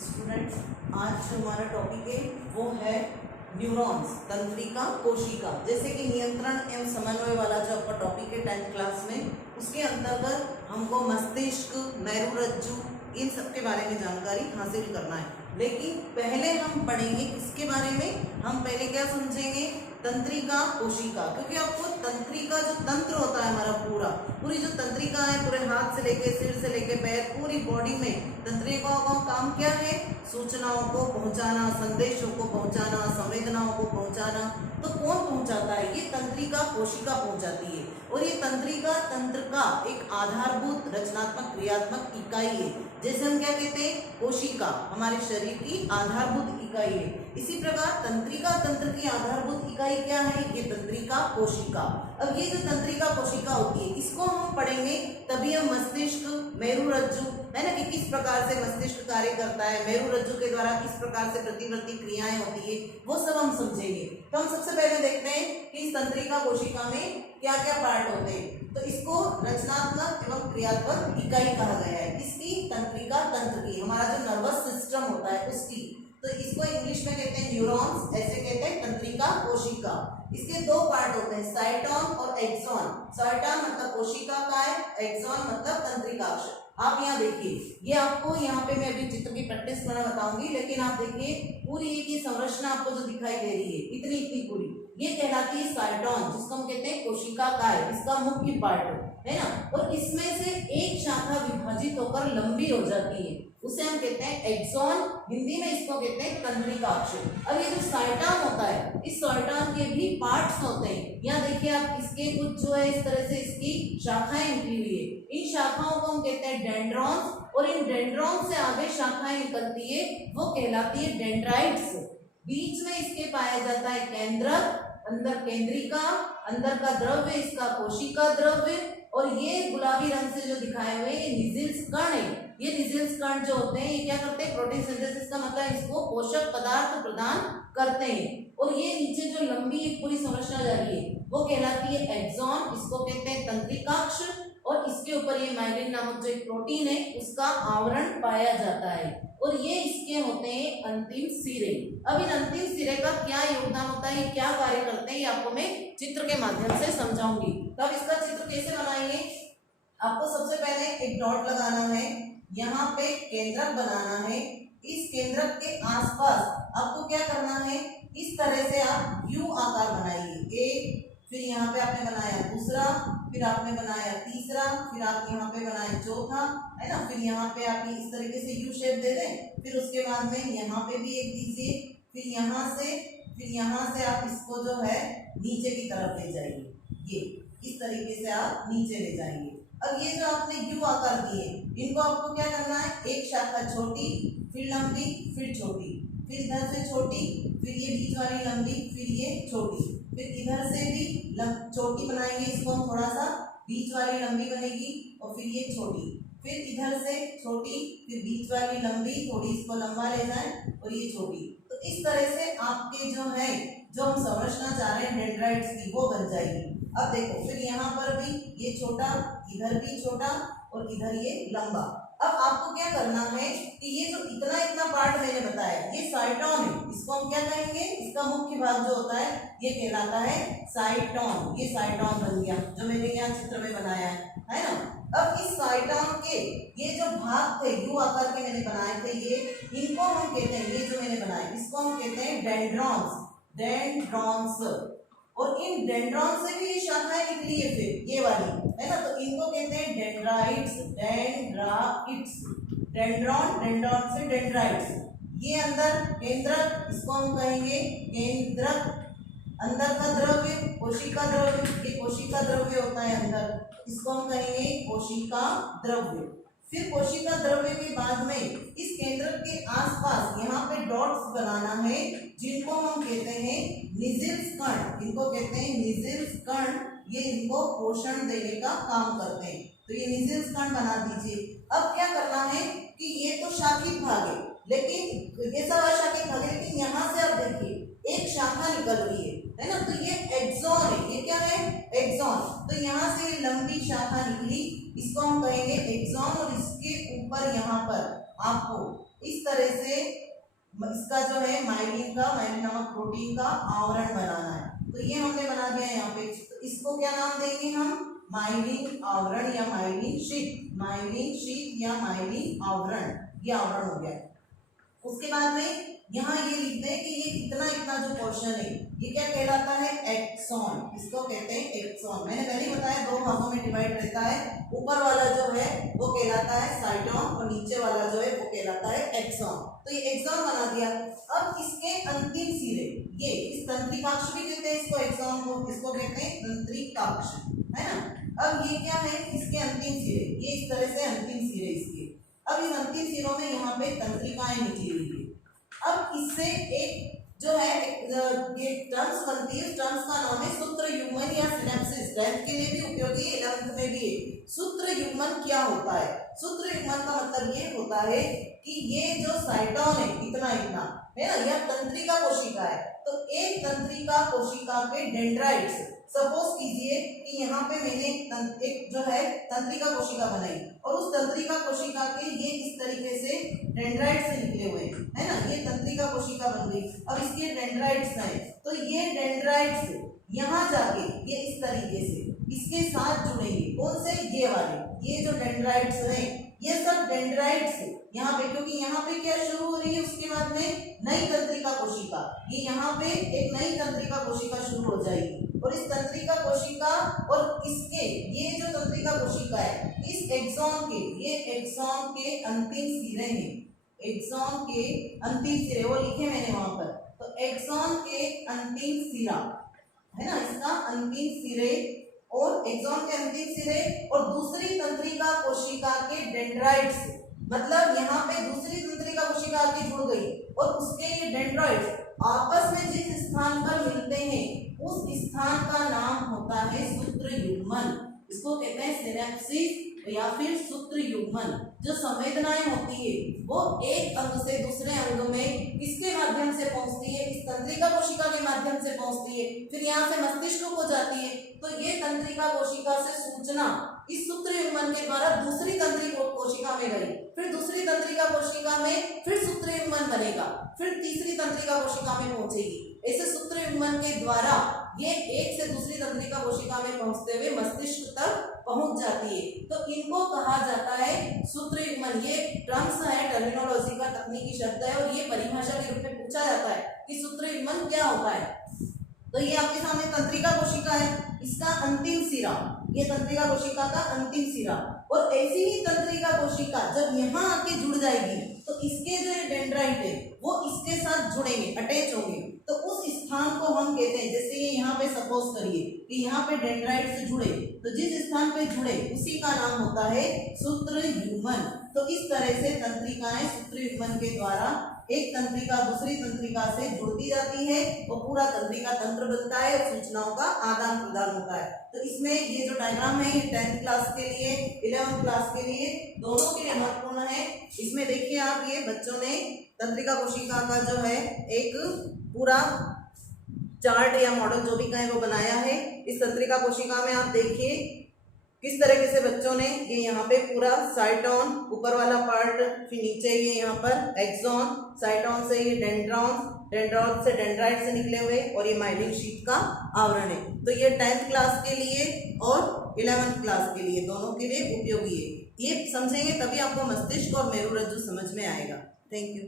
Students, आज जो हमारा टॉपिक है वो है न्यूरॉन्स, तंत्रिका कोशिका। जैसे कि नियंत्रण एवं समन्वय वाला जो आपका टॉपिक है 10th क्लास में, उसके अंतर्गत हमको मस्तिष्क, मेरुरज्जु, इन सब के बारे में जानकारी हासिल करना है। लेकिन पहले हम पढ़ेंगे किसके बारे में? हम पहले क्या समझेंगे? तंत्रिका कोशिका। क्योंकि आपको तंत्रिका जो तंत्र होता है हमारा पूरी जो तंत्रिका है, पूरे हाथ से लेके सिर से लेके पैर, पूरी बॉडी में तंत्रिकाओं का काम क्या है? सूचनाओं को पहुंचाना, संदेशों को पहुंचाना, संवेदनाओं को पहुंचाना। तो कौन पहुंचाता है? ये तंत्रिका कोशिका पहुंचाती है। और ये तंत्रिका तंत्र का एक आधारभूत रचनात्मक क्रियात्मक इकाई है। जैसे हम क्या कहते हैं? कोशिका हमारे शरीर की आधारभूत इकाई है। इसी प्रकार तंत्रिका तंत्र की आधारभूत इकाई क्या है? ये तंत्रिका कोशिका। अब ये जो तंत्रिका कोशिका होती है, इसको हम पढ़ेंगे तभी हम मस्तिष्क, मेरुरज्जु, है ना, कि किस प्रकार से मस्तिष्क कार्य करता है, मेरुरज्जु के द्वारा किस प्रकार से प्रतिवर्ती क्रियाएं होती है, वो सब हम समझेंगे। तो हम सबसे पहले देखते हैं कि इस तंत्रिका कोशिका में क्या क्या पार्ट होते हैं। तो इसको रचनात्मक एवं क्रियात्मक इकाई कहा गया है। किसकी? तंत्रिका तंत्र की, हमारा जो नर्वस सिस्टम होता है उसकी। तो इसको इंग्लिश में कहते हैं न्यूरॉन्स, ऐसे कहते हैं तंत्रिका कोशिका। इसके दो पार्ट होते हैं, साइटॉन और एक्सॉन। साइटॉन मतलब कोशिका का है, एक्सॉन मतलब तंत्रिकाक्ष। आप यहाँ देखिए, ये आपको यहाँ पे मैं अभी चित्र की प्रैक्टिस करना बताऊंगी, लेकिन आप देखिए पूरी एक संरचना आपको जो दिखाई दे रही है, इतनी इतनी पूरी, ये कहलाती है साइटॉन, जिसको हम कहते हैं कोशिका का है, इसका मुख्य पार्ट है ना। और इसमें से एक शाखा विभाजित होकर लंबी हो जाती है, उसे हम कहते हैं एक्सॉन, हिंदी में इसको कहते हैं तंत्रिकाक्ष। अब ये जो साइटॉन होता है, इस साइटॉन के भी पार्ट्स होते हैं। यहाँ देखिए आप, इसके कुछ जो है इस तरह से इसकी शाखाएं निकली हुई है। इन शाखाओं को हम कहते हैं डेंड्रॉन्स, और इन डेंड्रॉन से आगे शाखाएं निकलती है, वो कहलाती है डेंड्राइट्स। बीच में इसके पाया जाता है केंद्रक, अंदर केंद्रिका, अंदर का द्रव्य इसका कोशिका द्रव्य, और ये गुलाबी रंग से जो दिखाए हुए ये निजिल्स कण है। ये निजिल्स कण जो होते हैं, ये क्या करते हैं? प्रोटीन सिंथेसिस का मतलब इसको पोषक पदार्थ प्रदान करते हैं। और ये नीचे जो लंबी पूरी संरचना जा रही है वो कहलाती है एक्सॉन, इसको कहते हैं तंत्रिकाक्ष। और इसके ऊपर ये माइलिन नामक जो एक प्रोटीन है उसका आवरण पाया जाता है, और ये इसके होते हैं अंतिम सिरे। अब इन अंतिम सिरे का क्या योगदान होता है, क्या कार्य करते हैं, ये आपको मैं चित्र के माध्यम से समझाऊंगी। तो अब इसका चित्र कैसे बनाएंगे? आपको सबसे पहले एक डॉट लगाना है, यहाँ पे केंद्रक बनाना है। इस केंद्रक के आसपास आपको क्या करना है? इस तरह से आप यू आकार बनाइए। एक, फिर यहाँ पे आपने बनाया दूसरा, फिर आपने बनाया तीसरा, फिर आप यहाँ पे बनाए चौथा, है ना। फिर यहाँ पे आप इस तरीके से यू शेप दे दें। फिर उसके बाद में यहाँ पे भी एक दीजिए, फिर यहाँ से आप इसको जो है नीचे की तरफ ले जाइए। ये इस तरीके से आप नीचे ले जाएंगे। अब ये जो आपने यू आकार दिए, इनको आपको क्या करना है? एक शाखा छोटी, फिर लंबी, फिर छोटी, फिर इधर से छोटी, फिर ये बीच वाली लंबी, फिर ये छोटी, फिर इधर से भी छोटी बनाएंगे, इसको हम थोड़ा सा, बीच वाली लंबी बनेगी, और फिर ये छोटी, फिर इधर से छोटी, फिर बीच वाली लंबी, थोड़ी इसको लंबा ले जाए, और ये छोटी। तो इस तरह से आपके जो है, जो हम संरचना चाह रहे हैं डेंड्राइट्स की, वो बन जाएगी। अब देखो, फिर यहाँ पर भी ये छोटा, इधर भी छोटा, और इधर ये लंबा। अब आपको क्या करना है कि ये जो इतना पार्ट मैंने बताया, ये साइटॉन है, इसको हम क्या कहेंगे? इसका मुख्य भाग जो होता है ये कहलाता है साइटॉन। ये साइटॉन बन गया जो मैंने यहाँ चित्र में बनाया है ना। अब इस साइटॉन के ये जो भाग थे, यू आकार के मैंने बनाए थे, ये इनको हम कहते हैं, ये जो मैंने बनाए इसको हम कहते हैं डेंड्रॉन्स। और इन डेंड्रॉन से भी ये शाखाएं निकली है, फिर ये वाली, है ना। तो इनको कहते हैं डेंड्राइट्स, डेंड्रॉन से डेंड्राइट्स। ये अंदर केंद्रक, इसको हम कहेंगे केंद्रक। अंदर का द्रव्य कोशिका द्रव्य, ये कोशिका द्रव्य होता है अंदर, इसको हम कहेंगे कोशिका द्रव्य। फिर कोशिका द्रव्य के बाद में इस केंद्रक के आसपास यहाँ पे डॉट्स बनाना है, जिनको हम कहते हैं निजिल्स कण। इनको कहते हैं निजिल्स कण, ये इनको पोषण देने का काम करते हैं। तो ये निजिल्स कण बना दीजिए। अब क्या करना है कि ये तो शाखित भाग है, लेकिन ये सब अशाखित भाग है, लेकिन यहाँ से आप देखिए एक शाखा निकल रही है ना। तो ये एक्सॉन है, ये क्या है? एक्सॉन। तो यहाँ से लंबी शाखा निकली, इसको हम कहेंगे एक्सॉन, और इसके ऊपर यहाँ पर आपको इस तरह से इसका जो है माइलिन नामक प्रोटीन का आवरण बनाना है। तो ये हमने बना दिया यहाँ पे। तो इसको क्या नाम देंगे हम? माइलिन आवरण या माइलिन शीट या माइलिन आवरण, ये आवरण हो गया। उसके बाद में यहाँ ये लिखते हैं कि ये इतना इतना जो पोर्शन है ये क्या कहलाता है? एक्सॉन। इसको कहते हैं एक्सॉन। मैंने पहले ही बताया 2 भागों में डिवाइड रहता है। ऊपर वाला जो है वो कहलाता है साइटोन और नीचे वाला जो है वो कहलाता है एक्सॉन। तो ये एक्सॉन बना दिया। अब इसके अंतिम सिरे, ये इस तंत्रिकाक्ष भी कहते हैं इसको, एक्सॉन को इसको कहते हैं तंत्रिकाक्ष, है ना। अब ये क्या है? इसके अंतिम सिरे, ये इस तरह से अंतिम सिरे इसके। अब इस अंतिम सिरों में यहाँ पे तंत्रिकाएं निकली हुई है। अब इससे एक जो है ये टर्म्स बनती है, टर्म्स का नाम है सूत्र युग्मन या सिनेप्सिस। 10th के लिए भी उपयोगी है, 11th में भी है। सूत्र युग्मन क्या होता है? सूत्र युग्मन का मतलब ये होता है कि ये जो साइटोन है इतना इतना है ना, यह तंत्रिका कोशिका है। तो एक तंत्रिका कोशिका के डेंड्राइट्स, सपोज कीजिए कि यहाँ पे मैंने एक जो है तंत्रिका कोशिका बनाई और उस तंत्रिका कोशिका के ये इस तरीके से डेंड्राइट से निकले हुए है ना, ये तंत्रिका कोशिका बन गई। अब इसके डेंड्राइट्स हैं, तो ये डेंड्राइट्स यहाँ जाके ये इस तरीके से इसके साथ जुड़ेंगे। कौन से? ये वाले, ये जो डेंड्राइट्स हैं ये सब डेंड्राइट्स यहाँ पे, क्योंकि यहाँ पे क्या शुरू हो रही है उसके बाद में नई तंत्रिका कोशिका, ये यहाँ पे एक नई तंत्रिका कोशिका शुरू हो जाएगी। और इस तंत्रिका कोशिका और इसके ये जो तंत्रिका कोशिका है इस एक्सॉन के, ये एक्सॉन के अंतिम सिरे हैं, एक्सॉन के अंतिम सिरे वो लिखे मैंने वहां पर। तो एक्सॉन के अंतिम सिरा है ना, इसका अंतिम सिरे और एक्सॉन के अंतिम सिरे और दूसरी तंत्रिका कोशिका के डेंड्राइट्स, मतलब यहाँ पे दूसरी तंत्रिका कोशिका आके जुड़ गई और उसके ये डेंड्राइट्स आपस में जिस स्थान पर मिलते हैं उस स्थान का नाम होता है सूत्र युग्मन। इसको कहते हैं सिनेप्सिस या फिर सूत्र युग्मन। जो संवेदनाएं होती है वो एक अंग से दूसरे अंग में किसके माध्यम से पहुंचती है? इस तंत्रिका कोशिका के माध्यम से पहुंचती है, फिर यहाँ से मस्तिष्क को जाती है। तो ये तंत्रिका कोशिका से सूचना इस सूत्र युग्मन के द्वारा दूसरी तंत्रिका कोशिका में गई, फिर दूसरी तंत्रिका कोशिका में फिर सूत्र युग्मन बनेगा, फिर तीसरी तंत्रिका कोशिका में पहुंचेगी। ऐसे सूत्र युग्मन के द्वारा ये एक से दूसरी तंत्रिका कोशिका में पहुंचते हुए मस्तिष्क तक पहुंच जाती है। तो इनको कहा जाता है सूत्र युग्मन। ये टर्म्स है, टर्मिनोलॉजी का तकनीकी शब्द है और ये परिभाषा के रूप में पूछा जाता है कि सूत्र युग्मन क्या होता है। तो ये आपके सामने तंत्रिका कोशिका है, इसका अंतिम सिरा, ये तंत्रिका कोशिका का अंतिम सिरा। और ऐसी ही तंत्रिका कोशिका जब यहाँ आके जुड़ जाएगी तो इसके जो डेंड्राइट है वो इसके साथ जुड़ेंगे, अटैच होंगे। तो उस स्थान को हम कहते हैं, जैसे ये यहाँ पे सपोज करिए कि यहाँ पे डेंड्राइट से जुड़े, तो जिस स्थान पे जुड़े उसी का नाम होता है सूत्र युग्मन। तो इस तरह से तंत्रिकाएं सूत्र युग्मन के द्वारा एक तंत्रिका दूसरी तंत्रिका से जुड़ती जाती है, वो पूरा तंत्रिका तंत्र बनता है और सूचनाओं का आदान प्रदान होता है। तो इसमें ये जो डायग्राम है ये 10th क्लास के लिए, 11th क्लास के लिए, दोनों के लिए महत्वपूर्ण है। इसमें देखिए आप, ये बच्चों ने तंत्रिका कोशिका का जो है एक पूरा चार्ट या मॉडल जो भी कहें वो बनाया है। इस तंत्रिका कोशिका में आप देखिए किस तरीके से बच्चों ने ये यहाँ पे पूरा साइटोन ऊपर वाला पार्ट, फिर नीचे ये यहाँ पर एक्सॉन, साइटोन से ये डेंड्रॉन, डेंड्रॉन से डेंड्राइट से निकले हुए और ये माइलिन शीट का आवरण है। तो ये 10th क्लास के लिए और 11th क्लास के लिए दोनों के लिए उपयोगी है। ये समझेंगे तभी आपको मस्तिष्क और मेरुरज्जु समझ में आएगा। Thank you.